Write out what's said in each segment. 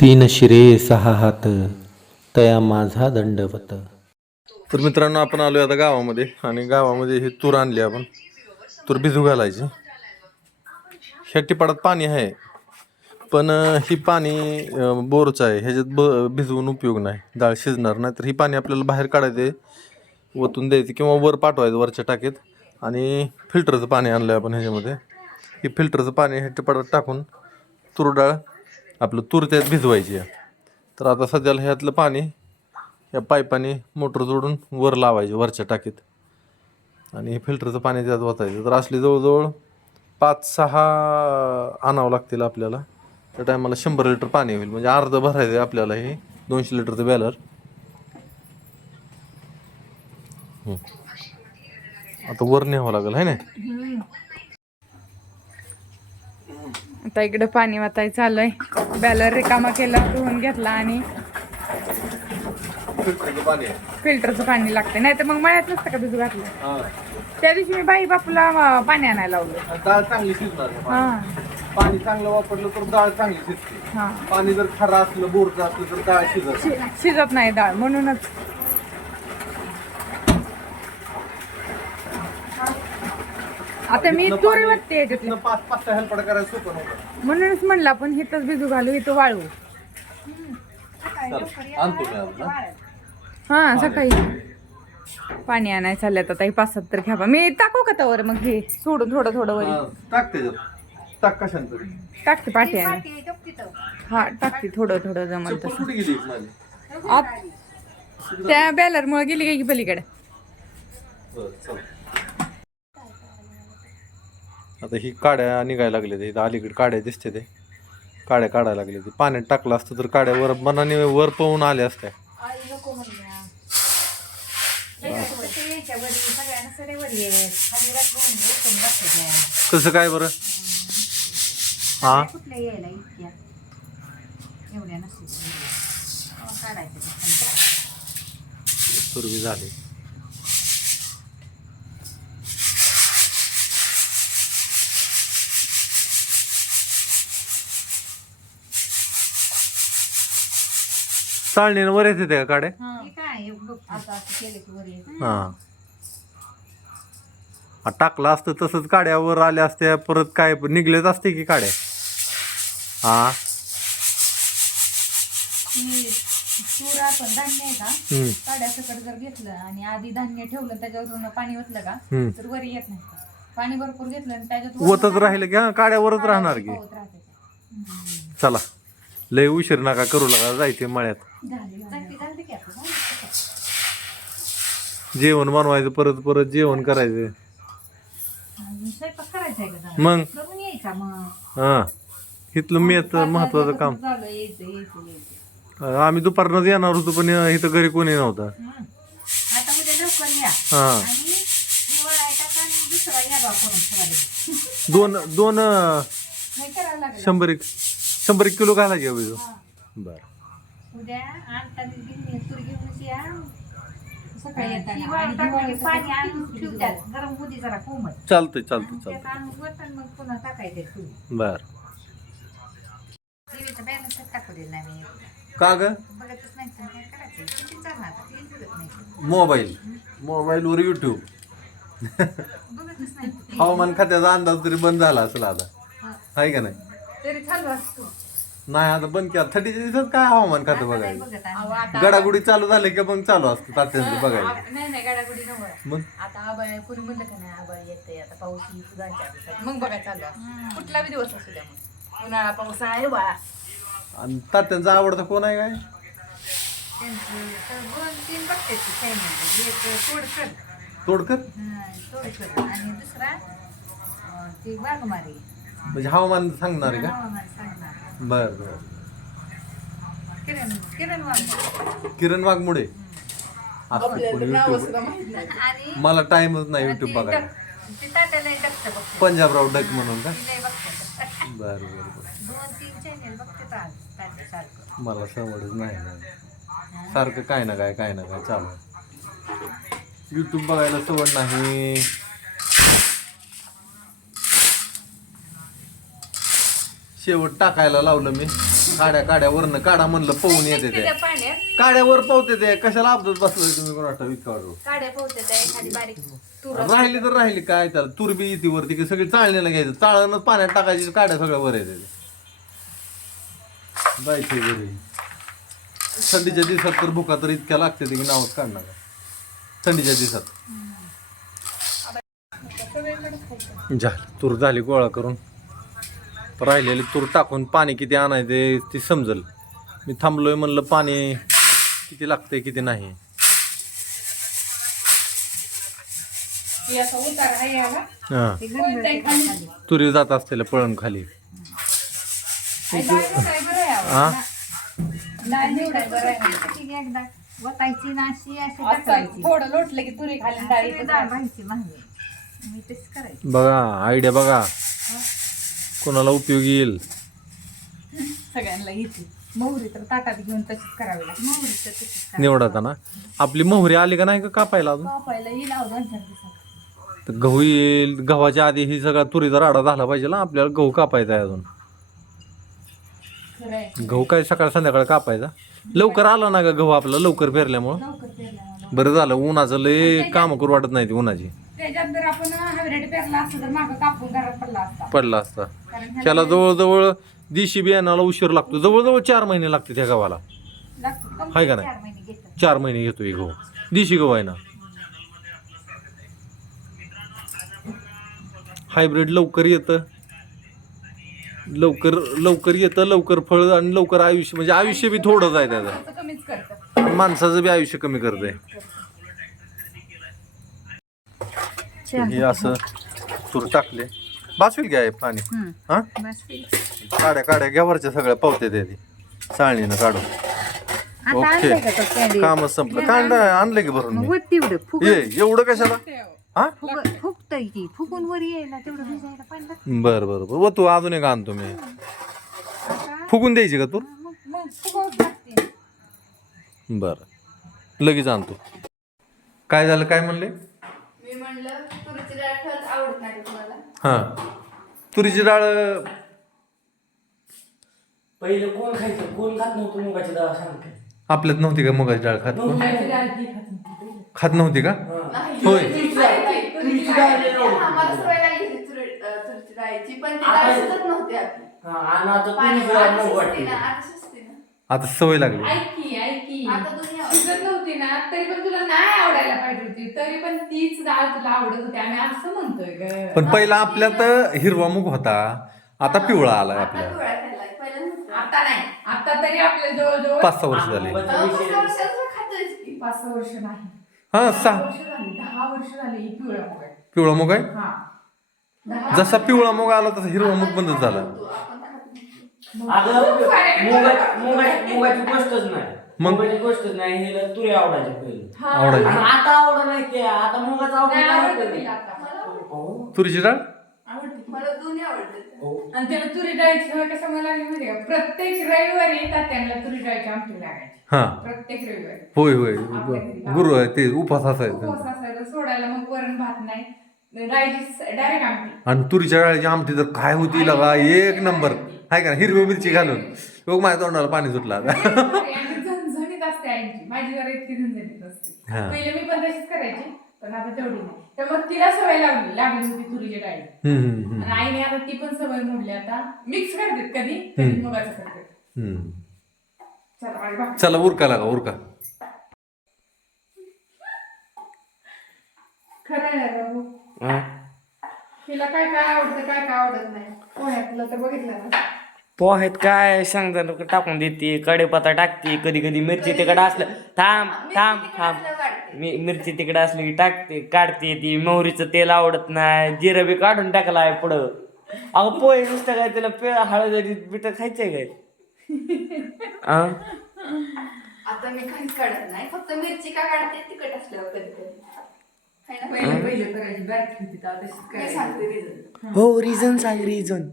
तीन शिरे सहा हात तया माझा दंडवत. तर मित्रांनो आपण आलो आता गावामध्ये आणि गावामध्ये ही तूर आणली आपण. तूर भिजू घालायची. ह्या टिपाडात पाणी आहे पण ही पाणी बोरचं आहे. ह्याच्यात ब भिजवून उपयोग नाही. डाळ शिजणार नाही तर ही पाणी आपल्याला बाहेर काढायचे ओतून द्यायचं किंवा वर पाठवायचं वरच्या टाकीत. आणि फिल्टरचं पाणी आणलं आहे आपण ह्याच्यामध्ये. ही फिल्टरचं पाणी ह्या टिपाडात टाकून तूर डाळ आपलं तूर त्यात भिजवायची तर आता सध्याला ह्यातलं पाणी या पाईपाने मोटर जोडून वर लावायचे वरच्या टाकीत. आणि हे फिल्टरचं पाणी त्यात वाचायचं तर असली जवळजवळ पाच सहा आणावं लागतील आपल्याला. त्या टायमाला शंभर लिटर पाणी होईल. म्हणजे अर्धं भरायचं आहे आपल्याला हे दोनशे लिटरचं बॅलर. आता वर न्यावं लागेल है ना आता इकडे पाणी वाचायचं चालूय. बॅलर रिकामा केला धुवून घेतला आणि फिल्टरचं पाणी आहे. फिल्टरचं पाणी लागतं नाही तर मग मळ्यात नसतं का भिजू घातलं? हा. त्या दिवशी मी बाई बापूला पाणी आणायला लावलं. डाळ चांगली आहे. हा. पाणी चांगलं वापरलं तर डाळ चांगली शिजते. हा. पाणी जर खरं असलं बोरचं असलं तर डाळ शिजत शिजत नाही डाळ म्हणूनच. आता मी इथनं तुरी पाणी- वाटते इथनं पाच पाच सहा हेल्पड करायला सोपं नव्हतं. म्हणूनच म्हणलं आपण हिथंच भिजू घालू इथं वाळू. चल, आणतो मी आज, हा. हा सकाळी. पाणी आणायला चालल्यात आता ही पाच सात तर घ्या बा. मी टाकू का त्यावर मग हे सोडून थोडं थोडं वरी. हा, टाक त्याच्यात टाक कशाने तरी. टाकते पाठी आणि. हा टाकते थोडं थोडं जमल चप्पल तसं. कुठे गेली एक माझी? आत- त्या बॅलर मुळे गेली काय की पलीकडे? बरं, चल. आता ही काड्या निघायला लागल्या ते. इथं अलीकडे काड्या दिसते ते. काड्या काढायला लागले ते. पाण्यात टाकलं असतं तर काड्या वर मनाने वर पळून आल्या असत्या. कसं काय बरं? हा? पूर्वी झाले. चाळणीनं वर येते त्या काड्या हा. आ, टाकलं असतं तसंच काड्या वर आल्या असत्या परत काय निघलेच असते की काड्या? हा. आपण धान्य आहे का? हम्म, काड्या सकट जर घेतलं आणि आधी धान्य ठेवलं त्याच्यावरून पाणी ओतलं का हम्म. तर वर येत नाही. पाणी भरपूर घेतलं आणि त्याच्यात ओतच राहिलं की हा काड्या वरच राहणार की. होत राहते ते. चला. लय उशीर नका करू नका जायचे मळ्यात. जेवण बनवायचं परत परत जेवण करायचं. मग? हा. इथलं मी महत्वाचं काम. आम्ही दुपारनंच येणार होतो पण इथं घरी कोणी नव्हता. हा. दोन दोन शंभर एक शंभर एक किलो घालायचे अभिजो बर. उद्या आणताना गिरणी तूर घेऊनच या सकाळी येताना. आणि हिवाळी पाणी आणून ठेवतात गरम होती जरा कोमट. चालतंय चालतंय त्यात चालतंय. आणून वरतं मग पुन्हा टाकायचे तूर बर. बॅलन्सच नाही मी. का ग? बघतच नाही तर काय करायचं? किती चालणार आता? टीव्ही बघत नाही. मोबाईल. मोबाईलवर युट्यूब बघतच नाही. हवामान खात्याचा अंदाज तरी बंद झाला असेल आता. आहे का नाही? तरी चालू असतो. नाही आता बंद केला. थर्टीच्या दिवसात काय हवामान खातं अहो, आता गडागुडी चालू झाले की मग चालू असतं तात्यांचं बघायला आ- नाही नाही गाडागुडी नव्हतं मग? आता आबाळ कुणी म्हणलं का नाही आबाळ येते आता पाऊस येईल फुलांच्या दिवसात. मग बघा चालू आहे. कुठला बी दिवस असू द्या मग. उन्हाळा पावसाळा आहे बाळा आणि तात्यांचा आवडता कोण आहे काय? त्यांचं तर दोन तीन बघते ती चॅनल एक तोडकर. तोडकर? हं, तोडकर. आणि दुसरा अं, ती वाघमारी म्हणजे हवामान सांगणार आहे का हवामान सांगणार. बर बर. किरण कोणी YouTube आणि मला टाइमच नाही युट्यूब बघायला. ती बघते पंजाबराव डक म्हणून का? ती लय बघते. बर बर बर. दोन तीन चॅनल बघते आज तात्यासारखं मला सवडच नाही सारखं काय ना काय काय ना काय चालू युट्यूब बघायला सवड नाही. शेवट टाकायला लावलं मी. काड्या काड्या वरनं काढा म्हणलं पवून येते ते. पाण्यात काड्यावर पावते ते. कशाला अपदात बसलोय तुम्ही कोणाला विचारू काड्या पोहते त्या एखादी बारीक तूर राहिली तर राहिली. काय त्याला तूर बी येते वरती की सगळी चाळणीला घ्यायचं. चाळणच पाण्यात टाकायची काड्या सगळ्या वर येते. जायचे घरी थंडीच्या दिवसात तर भुका तर इतक्या लागते ते की नावच काढणार थंडीच्या दिवसात. झालं. तूर झाली गोळा करून. राहिलेली तूर टाकून पाणी किती आणायचे ती समजल. मी थांबलोय म्हणलं पाणी किती लागतंय किती नाही. हे. हां. तुरी जात असलेलं पळण खाली. हा वतायची अशी. थोडं लोटलं की तुरी खाली बघा आयडिया बघा. कोणाला उपयोगी येईल? सगळ्यांना येते. मोहरी तर ताटात घेऊन तशीच करावी लागते. मोहरी तर तशीच करावी. निवडताना आपली मोहरी आली का नाही का कापायला अजून? कापायला येईल अहो दोन चार दिवसात. तर गहू येईल गव्हाच्या आधी ही सगळा तुरीचा राडा झाला पाहिजे ना? आपल्याला गहू कापायचा आहे अजून. खरं आहे गहू काय सकाळ संध्याकाळ कापायचा? लवकर आला ना का गहू आपला लवकर पेरल्यामुळं? लवकर. बरं झालं उन्हाचं लय काम करू वाटत नाही ती उन्हाची. त्याच्यात जर आपण हायब्रिड पेरला असतं तर मागं कापून घरात पडला असता. पडला त्याला जवळजवळ दिशी बियाणाला उशीर लागतो. जवळजवळ चार महिने लागते त्या गव्हाला. हाय का नाही? चार महिने घेतो ही गहू. दिशी गहू आहे ना. हायब्रिड लवकर येतं. लवकर लवकर येतं लवकर फळ आणि लवकर आयुष्य. म्हणजे आयुष्य बी थोडंच आहे त्याचं. माणसाचं बी आयुष्य कमी करतंय. हे असं तूर टाकले. बासवील घ्या पाणी. हा? बस काड्या काड्या घ्यावरच्या सगळ्या पावते ते चाळणीनं काढून. आता आणलंय का तो ओके कामच संपलं. कांदा आणलं की भरून मग मी. वर तेवढं फुग ये एवढं कशाला? हा? फुगतय की. फुगून वर यायला तेवढं भिजायला पाणी लागतं. बर बर बर. व तू अजून एक आणतो मी. फुगून द्यायची का तू? मग मग फुगवत लागते. बर. लगेच आणतो. काय झालं? काय म्हणले? मी म्हणलं तुरीची तुम्हाला? हा. तुरीची डाळ पहिलं कोण खायचं? कोण खात नव्हतं मुगाची डाळ? सांगते आपल्यात नव्हती का मुगाची डाळ खात? कोण? खात नव्हती का? होय. तुरीची डाळ. लय आवडते. आम्हाला सवय लागली होती तुरी- अं, तुरीची डाळीची पण ती डाळ शिजत नव्हती आपली. हा, आणि आता पाणी तुरीची डाळ आता नको शिजते वाटते. ना आता शिजते ना. आता सवय लागली. ऐकी ऐकी आता तरी पण तीच डाळ तुला आवडत होती. आम्ही असं म्हणतोय ग. पण पहिला आपल्यात हिरवा मुग होता. आता पिवळा आलाय आपल्या. पिवळा खायला पहिलं नव्हतं. आता नाही. आता तरी आपले जवळजवळ पाच सहा वर्ष झाली. पाच सहा वर्ष नाही. हा सहा. वर्ष झाली. दहा वर्ष झाली ही पिवळा मुग आहे. पिवळा मुग आहे? हा. दहा जसा पिवळा मुग आला तसा हिरवा मुग बंदच झाला. अगं मुगाची गोष्टच नाही. मग? मुगाची गोष्टच नाही हिला तुरी आवडायची पहिलं. हा. आवडायची. आणि आता आवड नाही ते आता मुगाचं नाही आवडत वाटत. तिला आता. हो. तुरीची डाळ? आवडते. मला दोन्ही आवडते हो. आणि त्याला तुरी डाळीची सवय कसं मला लागली माहिती का प्रत्येक रविवारी तात्यांना तुरी डाळीची आमटी लागायची. हा. प्रत्येक रविवारी. होय होय. गुरु आहे ते उपास असायचा उपवास असायचा सोडायला मग वरण भात नाही. डाळीची डायरेक्ट आमटी. आणि तुरीच्या डाळीची आमटी तर काय होती लगा एक नंबर. हाय का नाही? हिरवी मिरची घालून. बघ माझ्या तोंडाला पाणी सुटलं आता. असते आईची माझी जरा इतकी झणझणीत असते. हा. पहिले मी पण तशीच करायची पण आता तेवढी नाही. तर मग तिला सवय लागली लागली होती तुरीच्या डाळी. हम्म, हम्म, हम्म, आणि आईने आता ती पण सवय मोडली आता मिक्स करतात कधी कधी मुगाचं करतात हम्म. चला आणि बाकी? चला उरका लागा उरका. खरं आहे हा. तिला काय काय आवडतं काय काय आवडत नाही. पोह्यातलं तर बघितलं ना. पोह्यात काय सांगता टाकून देते कडेपत्ता टाकते कधी कधी मिरची तिकडे असलं थांब थांब थांब. मी मिरची तिकडे असली की टाकते काढते ती. मोहरीचं तेल आवडत नाही जिरं बी काढून टाकलं आहे पुढं. अगं पोहे नुसतं काय त्याला पे हळद बिट खायचंय काय? आ? आता मी काहीच काढत नाही फक्त मिरची का काढते तिखट असल्यावर कधी कधी है. हो रिझन सांग रिझन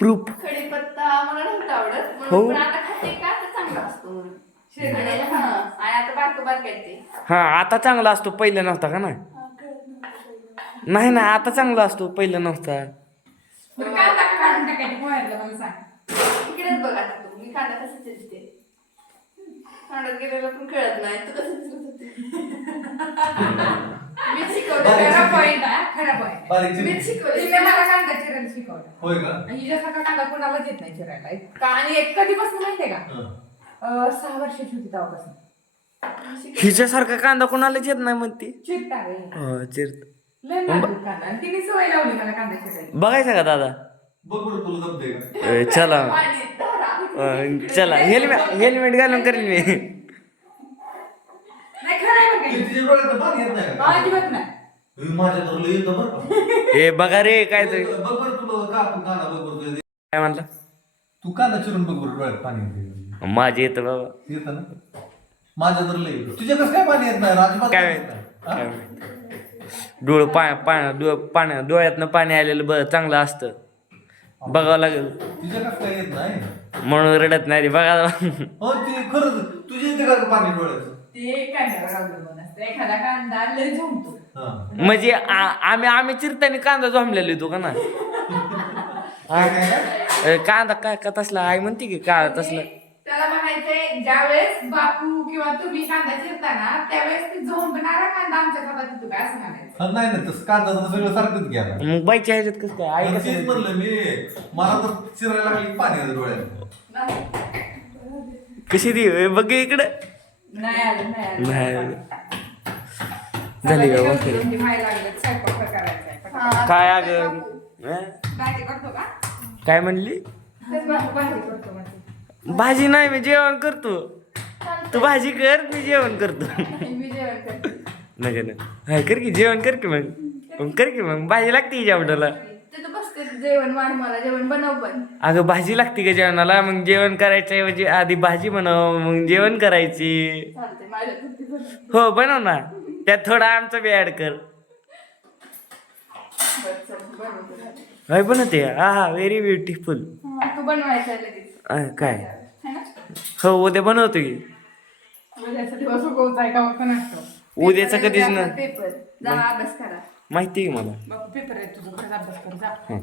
प्रूफ. मला नव्हता आवडत हो. म्हणून पण आता खाते का? तर चांगला असतो म्हणून. हा, आणि आता बारकं बारकं आहे ते. हा आता चांगला असतो पहिलं नव्हता का ना नाही ना आता चांगला असतो पहिलं नव्हता. बरं, कांदा काढून टाकायची पोह्यातलं मला सांग इकडे चिरत बघ आता तू मी कांदा कसं चिरते? कांद्यात गेलेला पण कळत नाही तू कसं चिरत? होते मी शिकवलं पॉईंट खरा point. बारीक मी चिरून. शिकवले. तिने मला कांदा चिरायला शिकवलं. होय का? आणि हिच्यासारखा कांदा कोणालाच येत नाही चिरायला. का आणि एक कधीपासून माहितीये का? हं. अं, सहा वर्षाची होती तेव्हापासून. हिच्यासारखा कांदा कोणालाच येत नाही म्हणते. चिरता रे. हो, चिर लय नाजूक कांदा. आणि तिने सवय लावली मला कांदा चिरायला. बघायचं का दादा? बघ बरं तुला जमते का? ए, चला. पाणी धारा. अ, चला. हेल्मेट हेल्मेट घालून करेल मी. नाही खरं आहे बघ काही. तिच्या डोळ्यात पाणी येत नाही का? अजिबात नाही. हे माझ्या तर येतं बरं का? ए बघा रे काय ते बघ बरं तुला का आपण कांदा बघ बरं तुला. काय म्हणला? तू कांदा चिरून बघ बरं डोळ्यात पाणी येते माझे येतं बाबा. येतं ना? माझ्या तर लय. तुझ्या कसं काय पाणी येत नाही? अजिबात काय माहीत. काय हा? माहीत? डोळ पा पाण्या डोळ पाण्या डोळ्यातनं पाणी आलेलं ब चांगलं असतं. बघावं लागेल. तुझ्या कसं काय येत नाही? म्हणून रडत नाही रे बघा हो ते खरंच तुझ्या येते का पाणी डोळ्यात? ते असतं. एखादा कांदा लय झोमतो हा म्हणजे आ- आम्ही आम्ही चिरताना कांदा जमलेला येतो का ना कांदा काय का तसला? आई म्हणते की का तसलं. त्याला म्हणायचंय ज्यावेळेस बापू किंवा तुम्ही कांदा चिरताना त्यावेळेस ते झोंबणारा कांदा आमच्या हातात येतो काय असं म्हणायचं. हा, नाही नाही तसं कांदा तर सगळं सारखंच घ्या मग बाईच्या ह्याच्यात कसं काय? आई तेच कसं म्हणलं मी मला तर चिरायला लागली पाणी येतं डोळ्यात. कशी ती? बघ इकडं. नाही आलं नाही आलं. नाही झाली का वाकडी? दोन दिवस व्हायला लागलेत, स्वयंपाक आहे. हा, काय अग बापू. भाजी करतो का? काय म्हणली? भाजी करतो म्हणते. भाजी नाही मी जेवण करतो. तू भाजी कर मी जेवण करतो. मी जेवण करते. नका ना. हाय कर की जेवण कर की मग. मग कर की मग. भाजी लागते की जेवणाला? तिथं बसते जेवण वाढ मला जेवण बनव पण. अगं भाजी लागते का जेवणाला? मग जेवण करायच्या ऐवजी आधी भाजी बनव मग जेवण करायची. चालते माझ्या. हो बनव ना. त्यात थोडा आमचं बी ऍड कर. काय बनवते. हा हा व्हेरी ब्युटिफुल तू बनवायचं काय? है ना हो उद्या बनवतो की उद्याचा दिवस का कधीच ना पेपर जा अभ्यास करा. माहिती आहे मला. पेपर आहे तुझं खरंच अभ्यास कर जा. हं.